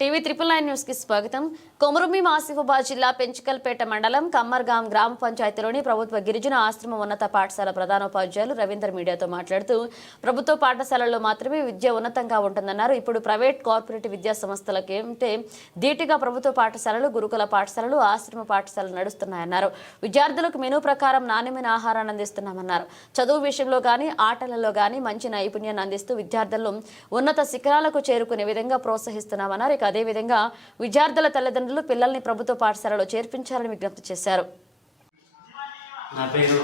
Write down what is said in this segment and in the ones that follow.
TV triple nine న్యూస్కి స్వాగతం. కొమరుమి ఆసిఫాబాద్ జిల్లా పెంచికల్పేట మండలం కమ్మర్గాం గ్రామ పంచాయతీలోని ప్రభుత్వ గిరిజన ఆశ్రమ ఉన్నత పాఠశాల ప్రధానోపాధ్యాయులు రవీందర్ మీడియాతో మాట్లాడుతూ ప్రభుత్వ పాఠశాలల్లో మాత్రమే విద్య ఉన్నతంగా ఉంటుందన్నారు. ఇప్పుడు ప్రైవేట్ కార్పొరేట్ విద్యా సంస్థలకు ఏమిటే ధీటుగా ప్రభుత్వ పాఠశాలలు గురుకుల పాఠశాలలు ఆశ్రమ పాఠశాలలు నడుస్తున్నాయన్నారు. విద్యార్థులకు మెనూ ప్రకారం నాణ్యమైన ఆహారాన్ని అందిస్తున్నామన్నారు. చదువు విషయంలో కానీ ఆటలలో కానీ మంచి నైపుణ్యాన్ని అందిస్తూ విద్యార్థులను ఉన్నత శిఖరాలకు చేరుకునే విధంగా ప్రోత్సహిస్తున్నామన్నారు. ఇక అదేవిధంగా విద్యార్థుల తల్లిదండ్రులు పిల్లల్ని ప్రభుత్వ పాఠశాలలో చేర్పించాలని విజ్ఞప్తి చేశారు. నా పేరు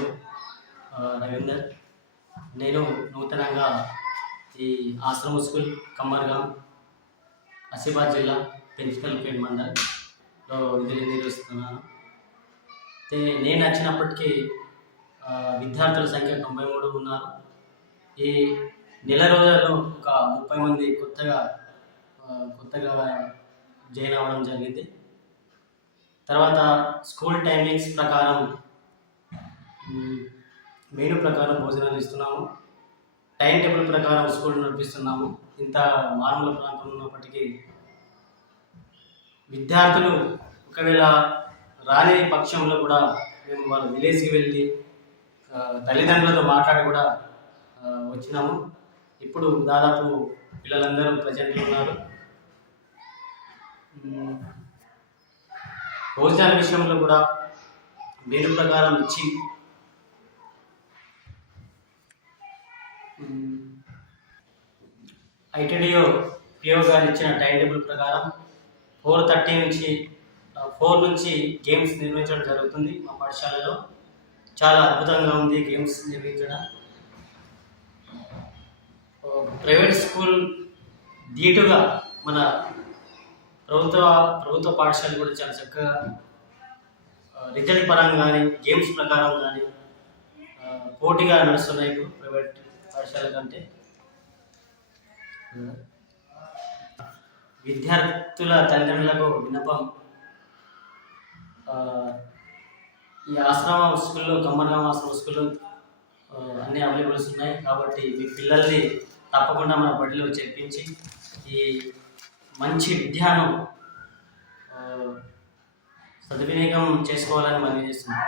రవీందర్. నేను నూతనంగా ఈ ఆశ్రమ స్కూల్ కమ్మర్గా ఆసిఫాబాద్ జిల్లా ప్రిన్సిపల్ మండలంలో విధులు నిర్వహిస్తున్నాను. నేను వచ్చినప్పటికీ విద్యార్థుల సంఖ్య తొంభై మూడు ఉన్నారు. ఈ నెల రోజులలో ఒక ముప్పై మంది కొత్తగా కొత్తగా జాయిన్ అవ్వడం జరిగింది. తర్వాత స్కూల్ టైమింగ్స్ ప్రకారం మ్, మెనూ ప్రకారం భోజనాలు ఇస్తున్నాము. టైం టేబుల్ ప్రకారం స్కూల్ నడిపిస్తున్నాము. ఇంత మారుమూల ప్రాంతం ఉన్నప్పటికీ విద్యార్థులు ఒకవేళ రాని పక్షంలో కూడా మేము వాళ్ళ విలేజ్కి వెళ్ళి తల్లిదండ్రులతో మాట్లాడి కూడా వచ్చినాము. ఇప్పుడు దాదాపు పిల్లలందరూ ప్రజెంట్లో ఉన్నారు. భోజనాల విషయంలో కూడా మెనూ ప్రకారం ఇచ్చి ఐటీడీఓ పిఓ గారు ఇచ్చిన టైం టేబుల్ ప్రకారం ఫోర్ థర్టీ నుంచి ఫోర్ నుంచి గేమ్స్ నిర్వహించడం జరుగుతుంది మా పాఠశాలలో. చాలా అద్భుతంగా ఉంది గేమ్స్ నిర్వహించడం ప్రైవేట్ స్కూల్ ధీటుగా మన ప్రభుత్వ ప్రభుత్వ పాఠశాలలు కూడా చాలా చక్కగా రిజల్ట్ పరంగా కానీ గేమ్స్ ప్రకారం కానీ పోటీగా నడుస్తున్నాయి ఇప్పుడు ప్రైవేట్ పాఠశాల కంటే. విద్యార్థుల తల్లిదండ్రులకు విన్నపం ఈ ఆశ్రమ స్కూల్లో కమ్మర్గాం ఆశ్రమ స్కూల్లో అన్ని అవైలబుల్స్ ఉన్నాయి కాబట్టి మీ పిల్లల్ని తప్పకుండా మన బడిలో చేర్పించి ఈ మంచి విద్యను సద్వినియోగం చేసుకోవాలని మనం చేస్తున్నాం.